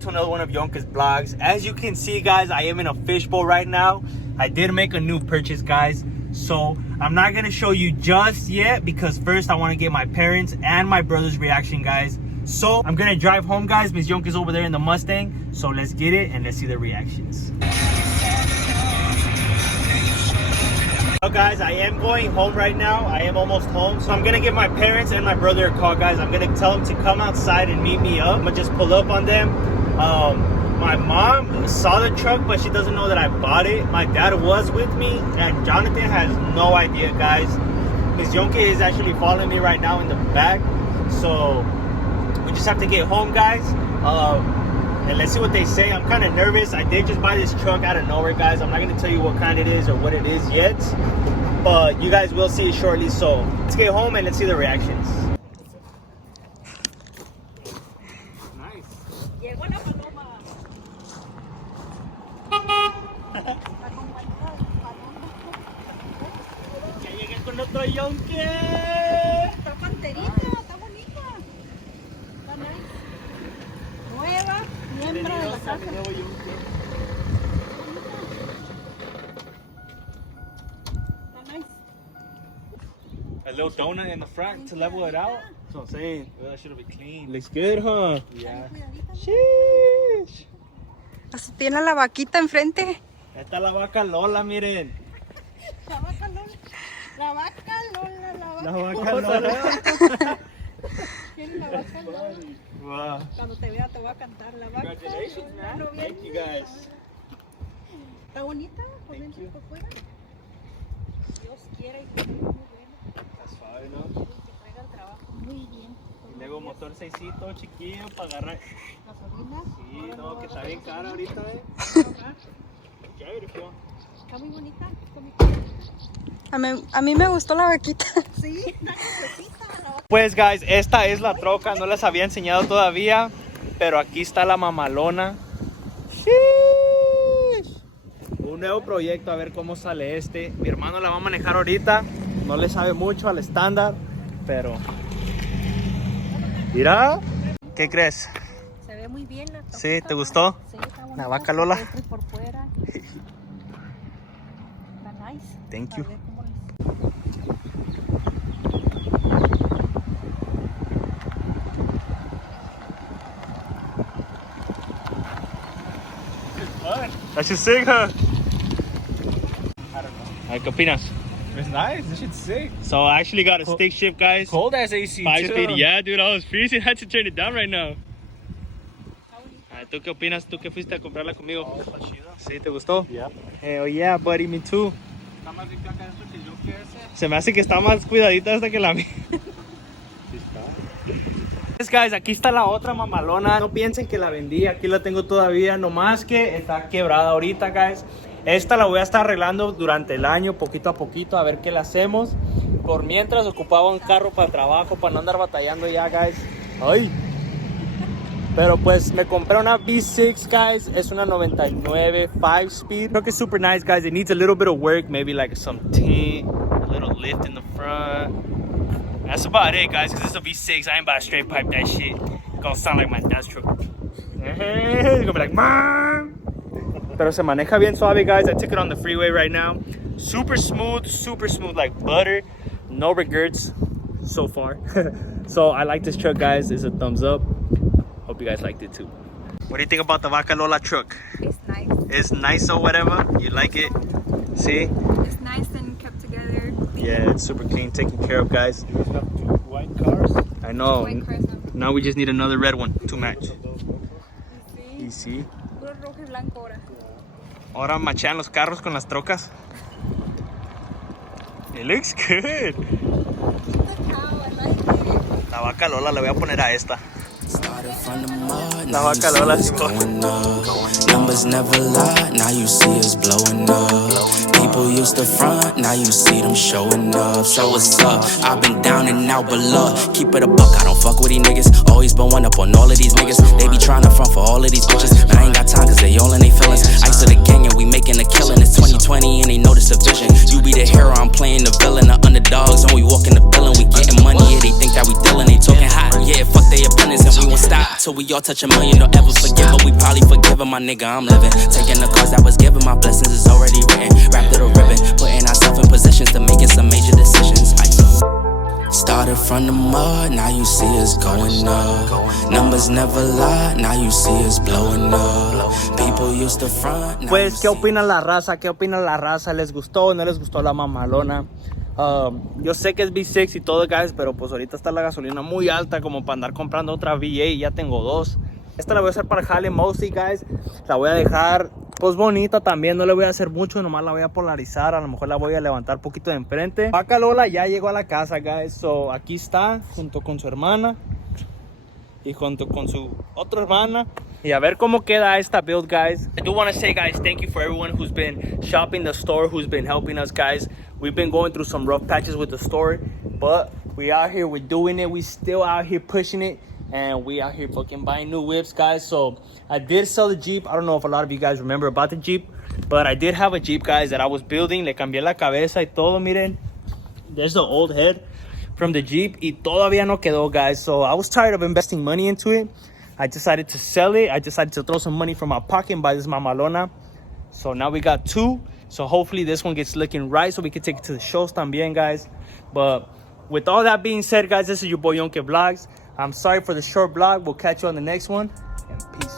back to another one of Yonke's vlogs. As you can see, guys, I am in a fishbowl right now. I did make a new purchase, guys, so I'm not gonna show you just yet because first I want to get my parents and my brother's reaction, guys. So I'm gonna drive home, guys. Miss Yonke's over there in the Mustang, so let's get it and let's see the reactions. So guys, I am going home right now. I am almost home, so I'm gonna give my parents and my brother a call, guys. I'm gonna tell them to come outside and meet me up. I'm gonna just pull up on them. My mom saw the truck, but she doesn't know that I bought it. My dad was with me, and Jonathan has no idea, guys. Miss Yonke is actually following me right now in the back, so we just have to get home, guys. And let's see what they say. I'm kind of nervous. I did just buy this truck out of nowhere, guys. I'm not going to tell you what kind it is or what it is yet, but you guys will see it shortly. So let's get home and let's see the reactions. Nice. Ya llegué con otro Yonke. Está panterita, está bonita. Está nice. Nueva, miembro de la casa. Está nice. A little donut in the front to level it out. That's what I'm saying. Well, that should be clean. Looks good, huh? Yeah. Sheesh. Hasta tiene la vaquita enfrente. Esta es la vaca Lola, miren. La vaca Lola. La vaca Lola. La vaca Lola. ¿Quién es la vaca Lola? Wow. Cuando te vea te voy a cantar la vaca. Congratulations, man. Thank you, guys. Está bonita, por dentro y por fuera. Dios quiera y que salga muy bueno. Está suave, ¿no? Que traiga el trabajo muy bien. Y luego motor 6cito, chiquillo, para agarrar. Gasolina. Sí, no, que está bien cara ahorita, Está muy bonita. A mí me gustó la vaquita. Sí, está necesita la vaca. Pues, guys, esta es la troca. No les había enseñado todavía, pero aquí está la mamalona. Sheesh. Un nuevo proyecto, a ver cómo sale este. Mi hermano la va a manejar ahorita. No le sabe mucho al estándar, pero... Mira, ¿qué crees? Se ve muy bien la troca. Sí, ¿te gustó? Sí, está bonita. La vaca Lola. Por dentro y por fuera. Está nice. Thank A you. ver cómo les- That shit's sick, huh? I don't know. ¿Qué opinas? It's nice. This shit's sick. So I actually got a stick shift, guys. Cold as AC 5 too. speed. Yeah, dude, I was freezing. I had to turn it down right now. ¿Tú qué opinas? ¿Tú que fuiste a comprarla conmigo? Oh, está chida. ¿Sí? ¿Te gustó? Yeah. Hell yeah, buddy, me too. Está más rica acá esto que yo que ese. Se me hace que está más cuidadita esta que la mía. Sí está. Pues, guys, aquí está la otra mamalona. No piensen que la vendí, aquí la tengo todavía. Nomás que está quebrada ahorita, guys. Esta la voy a estar arreglando durante el año, poquito a poquito, a ver qué le hacemos. Por mientras ocupaba un carro para trabajo, para no andar batallando ya, guys. Ay. Pero pues me compré una V6, guys. Es una 99 5-speed. Creo que es super nice, guys. It needs a little bit of work. Maybe like some tint, a little lift in the front. That's about it, guys, because it's a V6. I ain't about to straight pipe that shit. It's gonna sound like my dad's truck. It's gonna be like, Mom! Pero se maneja bien suave, guys. I took it on the freeway right now. Super smooth, like butter. No regrets so far. So I like this truck, guys. It's a thumbs up. Hope you guys liked it too. What do you think about the Vaca Lola truck? It's nice. It's nice or whatever. You like it? See? It's nice and kept together. Yeah, it's super clean, taken care of, guys. You guys have 2 white cars. I know. White crescent. Now we just need another red one to match. Sí. Y sí. Puro rojo y blanco ahora. Ahora machean los carros con las trocas. It looks good. Look how I like it. La Vaca Lola le voy a poner a esta. Started from the mud, La now you Vaca see Lola, us Simón. going up. Numbers never lie, now you see us blowing up. People used to front, now you see them showing up. So what's up? I've been down and out, but look, keep it a buck, I don't fuck with these niggas. Always been one up on all of these niggas. They be trying to front for all of these bitches, but I ain't got time cause they all in they feelings. Ice to the gang and we making a killing. It's 2020 and they notice the vision. You be the hero, I'm playing the villain. The underdogs, and we walk in the building, we getting money, yeah, they think that we dealing. They talking hot, yeah, fuck they opinions, and we won't stop till we all I'll touch 1 million, don't ever forgive, but we probably forgive my nigga, I'm living. Taking the cards that was given, my blessings is already written. Wrapped to the ribbon, putting ourselves in positions to making some major decisions. Started from the mud, now you see us going up. Numbers never lie, now you see us blowing up. People used to front. Pues, ¿qué opina la raza? ¿Qué opina la raza? ¿Les gustó o no les gustó la mamalona? Yo sé que es V6 y todo, guys, pero pues ahorita está la gasolina muy alta como para andar comprando otra V8 y ya tengo dos. Esta la voy a hacer para jale mostly, guys. La voy a dejar pues bonita también, no le voy a hacer mucho, nomás la voy a polarizar, a lo mejor la voy a levantar un poquito de enfrente. Vaca Lola ya llegó a la casa, guys, so aquí está junto con su hermana y junto con su otra hermana. Y a ver cómo queda esta build, guys. I do want to say, guys, thank you for everyone who's been shopping the store, who's been helping us, guys. We've been going through some rough patches with the store, but we out here, we're doing it, we still out here pushing it. And we out here fucking buying new whips, guys. So I did sell the Jeep. I don't know if a lot of you guys remember about the Jeep, but I did have a Jeep, guys, that I was building. Le cambié la cabeza y todo, miren. There's the old head from the Jeep y todavía no quedó, guys. So I was tired of investing money into it. I decided to sell it. I decided to throw some money from my pocket and buy this mamalona. So now we got two. So hopefully this one gets looking right so we can take it to the shows también, guys. But with all that being said, guys, this is your boy Yonke Vlogs. I'm sorry for the short vlog. We'll catch you on the next one. And peace.